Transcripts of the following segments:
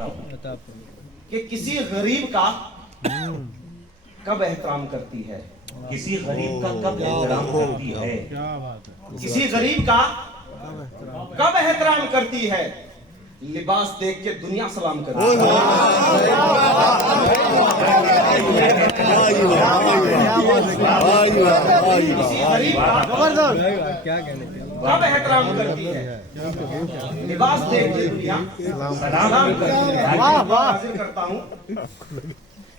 कि किसी गरीब का कब एहतराम करती है, किसी गरीब का कब एहतराम करती है, किसी गरीब का कब एहतराम करती है, लिबास देख के दुनिया सलाम करती है। किसी गरीब का कब एहतराम करती है, लिबास देख के दुनिया सलाम करती है। हाजिर करता हूँ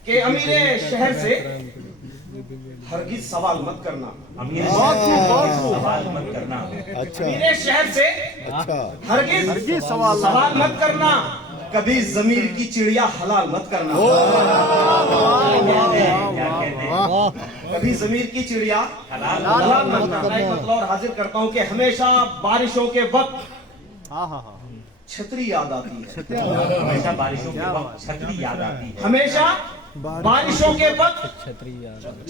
कि अमीर शहर से हरगिज सवाल मत करना, अमीर सवाल मत करना। अच्छा, अमीर शहर से हरगिज सवाल मत करना, कभी जमीर की चिड़िया हलाल मत करना। कभी जमीर की चिड़िया हलाल मत करना। एक मतलब और हाजिर करता हूँ कि हमेशा बारिशों के वक्त छतरी याद आती है, हमेशा बारिशों के वक्त छतरी याद आती है, हमेशा बारिशों के वक्त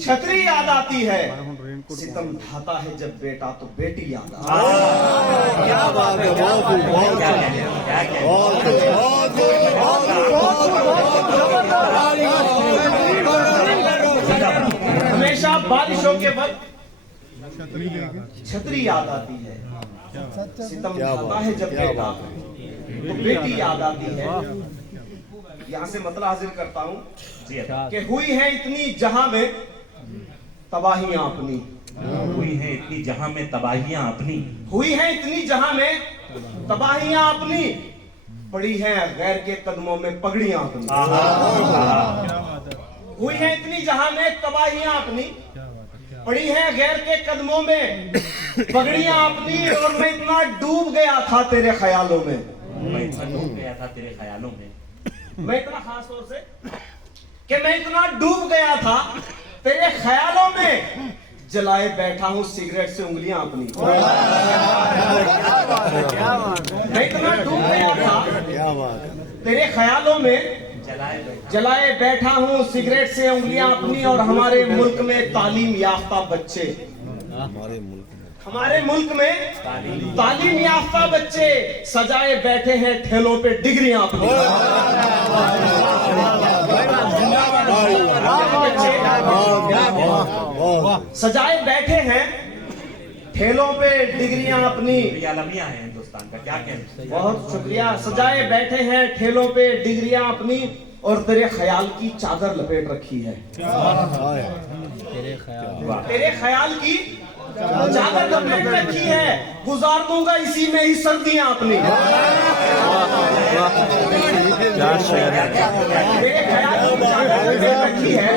छतरी याद आती है। सितम ढाता है जब बेटा तो बेटी याद आती है। क्या बात है, हमेशा बारिशों के वक्त छतरी याद आती है। सितम ढाता है जब बेटा तो बेटी याद आती है। यहाँ से मतलब हाजिर करता हूँ कि हुई है इतनी जहां में तबाहियां अपनी, हुई है इतनी जहां में तबाहियां अपनी, हुई है इतनी जहां में तबाहियां अपनी, पड़ी है गैर के कदमों में पगड़ियां अपनी। हुई है इतनी जहां में तबाहियां अपनी, पड़ी है गैर के कदमों में पगड़ियां अपनी। और मैं इतना डूब गया था तेरे ख्यालों में, मैं इतना डूब गया था तेरे ख्यालों में, मैं इतना खास तौर से कि मैं इतना डूब गया था तेरे ख्यालों में, जलाए बैठा हूं सिगरेट से उंगलियां अपनी। मैं इतना डूब गया था तेरे ख्यालों में, जलाए बैठा हूं सिगरेट से उंगलियां अपनी। और हमारे मुल्क में तालीम याफ्ता बच्चे, हमारे मुल्क में तालीम याफ्ता बच्चे सजाए बैठे हैं ठेलों पे डिग्रियां अपनी। सजाए बैठे हैं ठेलों पे डिग्रियां अपनी। अलमिया है हिंदुस्तान का, क्या कहना। बहुत शुक्रिया। सजाए बैठे हैं ठेलों पे डिग्रियां अपनी, और तेरे ख्याल की चादर लपेट रखी है। तेरे ख्याल की चादर लपेट रखी है, गुजार दूंगा इसी में ही सर्दियां अपनी। तेरे ख्याल की चादर लपेट रखी है,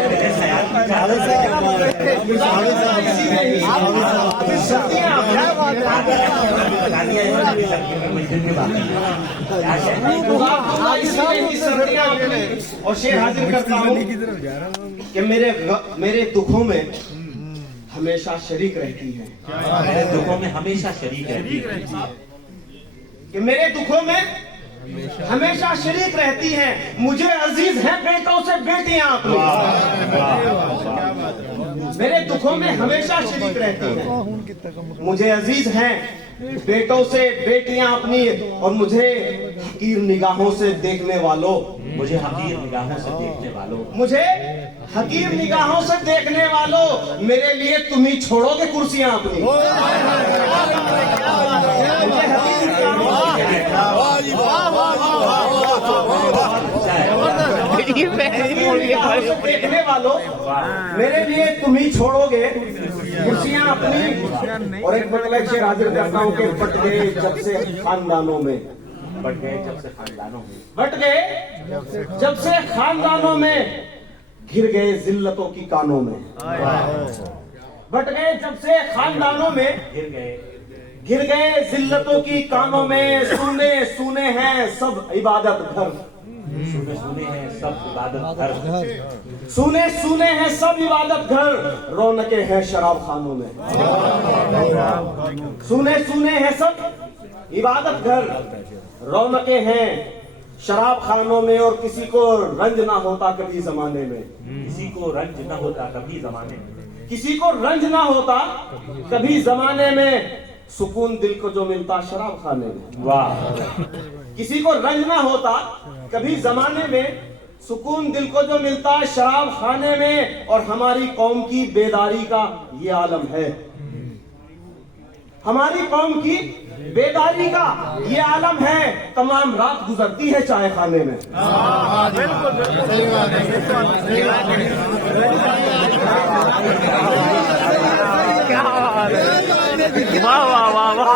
गुजार दूंगा इसी में ही सर्दियां अपनी। गुजार दूंगा इसी में ही सर्दियां अपनी। और शेर हाजिर करता हूँ कि मेरे दुखों में हमेशा शरीक रहती है, मेरे दुखों में हमेशा शरीक रहती है, कि मेरे दुखों में हमेशा शरीक रहती हैं। मुझे अजीज हैं बेटों से बेटियां अपनी। मेरे दुखों में हमेशा शरीक रहती हैं, मुझे अजीज हैं बेटों से बेटियां अपनी। और मुझे हकीर निगाहों से देखने वालों, मुझे हकीर निगाहों से देखने वालों, मुझे हकीर निगाहों से देखने वालों, मेरे लिए तुम ही छोड़ोगे कुर्सियां अपनी। मुझे हकीर निगाहों से देखने वालों, मेरे लिए तुम ही छोड़ोगे कुर्सियां अपनी। और एक मतलब शेर हाजिर करता हूँ कि बट गए जब से खानदानों में, बट गए जब से खानदानों में, बट गए जब से खानदानों में, घिर गए जिल्लतों की कानों में। बट गए जब से खानदानों में, गिर गए जिल्लतों की कानों में। सुने सुने हैं सब इबादत घर, सुने सुने हैं सब इबादत घर, सुने सुने हैं सब इबादत घर, रौनकें हैं शराब खानों में। सुने सुने हैं सब इबादत घर, रौनकें हैं शराब खानों में। और किसी को रंज ना होता कभी जमाने में, किसी को रंज न होता कभी जमाने में, किसी को रंज ना होता कभी जमाने में। सुकून दिल को जो मिलता शराब खाने में। वाह। किसी को रंज ना होता कभी जमाने में सुकून दिल को जो मिलता है शराब खाने में, और हमारी कौम की बेदारी का ये आलम है। हमारी कौम की बेदारी का ये आलम है। तमाम रात गुजरती है चाय खाने में। वाह वाह वाह वाह।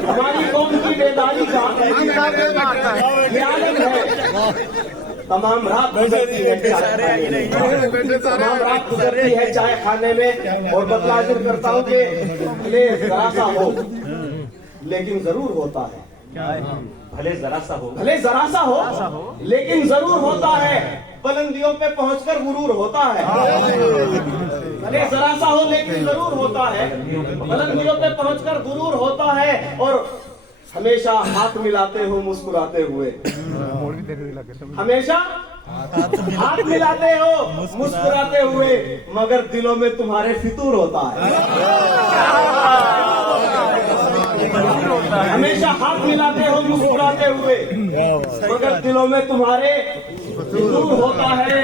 हमारी कौम की बेदारी का ये आलम है। तमाम रात गुजरती है तमाम रात गुजरती है चाय खाने में। और बतलाजिर करता हूँ कि भले जरा सा हो लेकिन जरूर होता है। भले जरा सा हो, भले जरा सा हो लेकिन जरूर होता है। बुलंदियों पे पहुंचकर गुरूर होता है। भले जरा सा हो लेकिन जरूर होता है। बुलंदियों पे पहुंचकर गुरूर होता है। और हमेशा हाथ मिलाते हो मुस्कुराते हुए, हमेशा हाथ मिलाते हो मुस्कुराते हुए, मगर दिलों में तुम्हारे फितूर होता है। हमेशा हाथ मिलाते हो मुस्कुराते हुए, मगर दिलों में तुम्हारे फितूर होता है।